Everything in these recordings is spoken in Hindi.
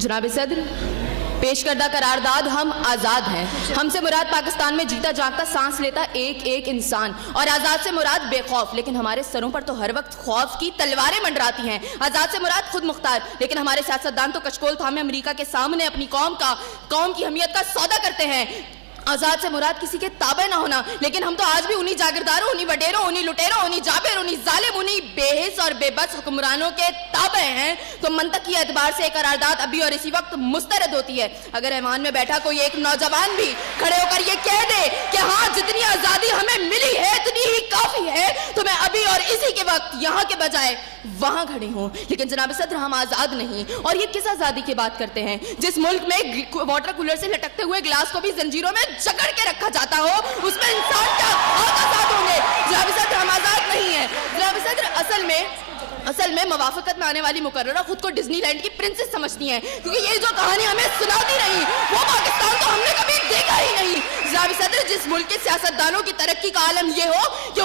जनाब सदर, पेश करदा करारदाद हम आज़ाद हैं। हमसे मुराद पाकिस्तान में जीता जागता सांस लेता एक एक इंसान, और आज़ाद से मुराद बेखौफ, लेकिन हमारे सरों पर तो हर वक्त खौफ की तलवारें मंडराती हैं। आज़ाद से मुराद खुद मुख्तार, लेकिन हमारे सियासतदान तो कशकोल थामे अमेरिका के सामने अपनी कौम की हमीयत का सौदा करते हैं। आज़ाद से मुराद किसी के ताबे ना होना, लेकिन हम तो आज भी उन्हीं जागीरदारों, उन्हीं वडेरों, उन्हीं लुटेरों, उन्हीं जाबिर, उन्हीं जालिम, उन्हीं बेहिस और बेबस हुक्मरानों के ताबे हैं। तो मंतकी एतबार से एक करारदाद अभी और इसी वक्त मुस्तरद होती है। अगर ऐवान में बैठा कोई एक नौजवान भी खड़े होकर ये कह दे कि हाँ, जितनी आज़ादी हमें मिली है इतनी ही काफी है, तो मैं अभी और इसी के वक्त यहाँ के बजाय वहां खड़ी हूँ। लेकिन जनाब सदर, हम आज़ाद नहीं। और ये किस आज़ादी की बात करते हैं जिस मुल्क में वाटर कूलर से लटकते हुए गिलास को भी जंजीरों में जकड़ के रखा जाता हो, उसमें इंसान क्या आज़ाद होंगे? जनाब सदर, हम आज़ाद नहीं है। जनाब सदर, असल में मवाफकत में आने वाली मुकर्ररा खुद को डिज्नीलैंड की प्रिंसेस समझती हैं, क्योंकि ये जो कहानी हमें सुनाती रही वो पाकिस्तान तो हमने कभी देखा ही नहीं। जनाब सदर, जिस मुल्क के सियासतदानों की तरक्की का आलम ये हो कि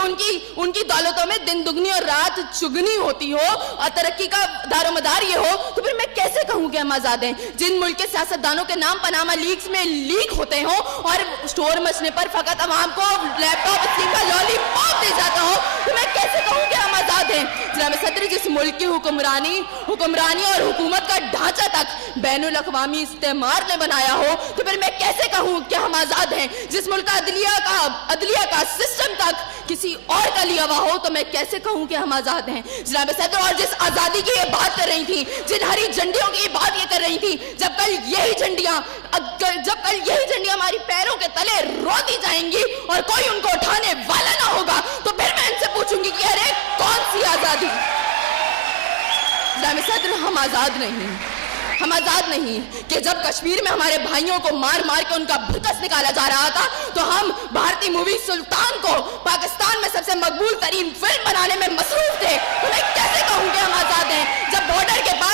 उनकी दौलतों में दिन दुगनी और रात चुगनी होती हो, और तरक्की का दारोमदार ये हो, तो फिर मैं कैसे कहूँ कि हम आज़ाद हैं? जिन मुल्क के सियासतदानों के नाम पनामा लीक्स में लीक होते हो और स्टोर मचने पर फकत अवाम को लैपटॉप स्कीम का लॉलीपॉप दे जाता हो, तो मैं कैसे कहूँ कि हम आज़ाद हैं? जनाब सदर, जिस मुल्क की हुक्मरानी और हुकूमत का ढांचा तक बैनुल अक़वामी इस्तेमार ने बनाया हो, तो फिर मैं कैसे कहूँ कि हम आज़ाद हैं? जिस मुल्क का अदलिया का सिस्टम तक किसी और का लिया हुआ हो, तो मैं कैसे कहूँ कि हम आज़ाद हैं? जनाब सदर, और जिस आज़ादी की ये बात कर रही थी, जिन हरी झंडियों की बात ये कर रही थी, जब कल यही झंडियाँ हमारी पैरों के तले रो दी जाएंगी और कोई उनको उठाने वाला ना होगा, तो फिर मैं इनसे पूछूंगी कि अरे कौन सी आज़ादी? जनाब सदर, हम आज़ाद नहीं कि जब कश्मीर में हमारे भाइयों को मार मार के उनका भुतस निकाला जा रहा था, तो हम भारतीय मूवी सुल्तान को पाकिस्तान में सबसे मकबूल तरीन फिल्म बनाने में मसरूफ थे। तो मैं कैसे कहूँ कि हम आज़ाद हैं? जब बॉर्डर के पार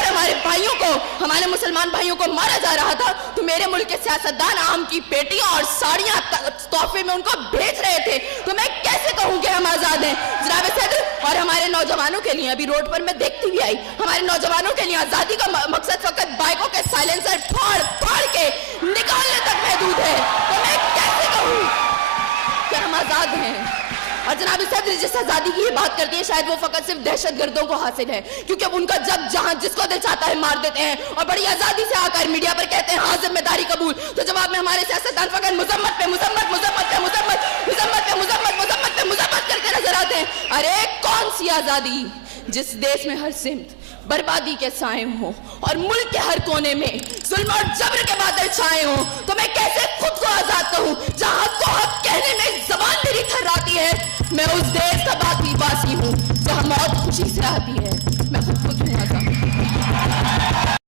हमारे मुसलमान भाइयों को मारा जा रहा था, तो मेरे मुल्क के सियासतदान आम की पेटियां और साड़ियां तोहफे में उनको भेज रहे थे। तो मैं कैसे कहूँ कि हम आज़ाद हैं? जनाब सदर, और हमारे नौजवानों के लिए, अभी रोड पर मैं देखती भी आई, हमारे नौजवानों के लिए आज़ादी का मकसद फकत बाइकों के साइलेंसर फाड़ के निकालने तक महदूद है। तो मैं कैसे कहूँ कि हम आज़ाद हैं? और जनाब सदर, जिस आज़ादी की ये बात करती है, शायद वो फकत सिर्फ दहशतगर्दों को हासिल है, क्योंकि अब उनका जब जहां जिसको दिल चाहता है मार देते हैं और बड़ी आज़ादी से आकर मीडिया पर कहते हैं हाँ जिम्मेदारी कबूल। तो जवाब में हमारे सियासतदान फकत मुजम्मत करके नजर आते हैं। अरे कौन सी आज़ादी जिस देश में हर सिमत बर्बादी के साए हो और मुल्क के हर कोने में जुल्म और जबर के बादल छाए हो? तो मैं कैसे खुद को आज़ाद कहूँ जहाँ हक को हक कहने में ज़बान मेरी थर्राती है? मैं उस देश का बाकी बासी हूँ जहाँ मौत खुशी से आती है। मैं खुद हूँ आज़ाद।